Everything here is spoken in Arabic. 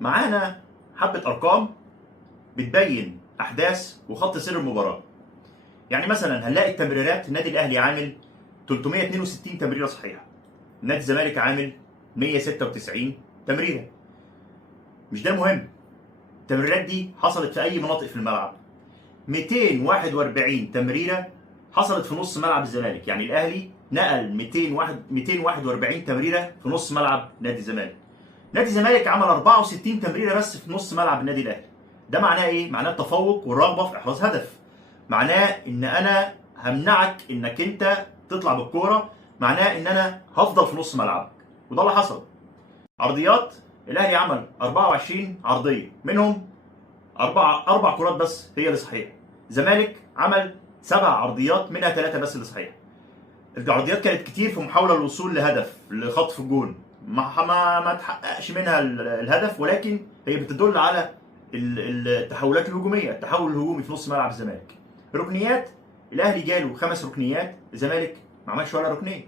معانا حبة أرقام بتبين أحداث وخط سير المباراة. يعني مثلا هنلاقي التمريرات، النادي الأهلي عامل 362 تمريرة صحيحة، نادي الزمالك عامل 196 تمريرة. مش ده المهم، التمريرات دي حصلت في أي مناطق في الملعب. 241 تمريرة حصلت في نص ملعب الزمالك، يعني الأهلي نقل 241 تمريرة في نص ملعب نادي الزمالك. نادي الزمالك عمل 64 تمريره بس في نص ملعب النادي الاهلي. ده معناه ايه؟ معناه التفوق والرغبه في احراز هدف. معناه ان انا همنعك انك انت تطلع بالكوره، معناه ان انا هفضل في نص ملعبك، وده اللي حصل. عرضيات، الاهلي عمل 24 عرضيه، منهم اربع كرات بس هي اللي صحيحه. الزمالك عمل 7 عرضيات، منها 3 بس اللي صحيحه. العرضيات كانت كتير في محاوله للوصول لهدف، لخطف الجون، ما تحققش منها الهدف، ولكن هي بتدل على التحولات الهجوميه، التحول الهجومي في نص ملعب الزمالك. ركنيات، الاهلي جاله 5 ركنيات، الزمالك ما عملش ولا ركنيه.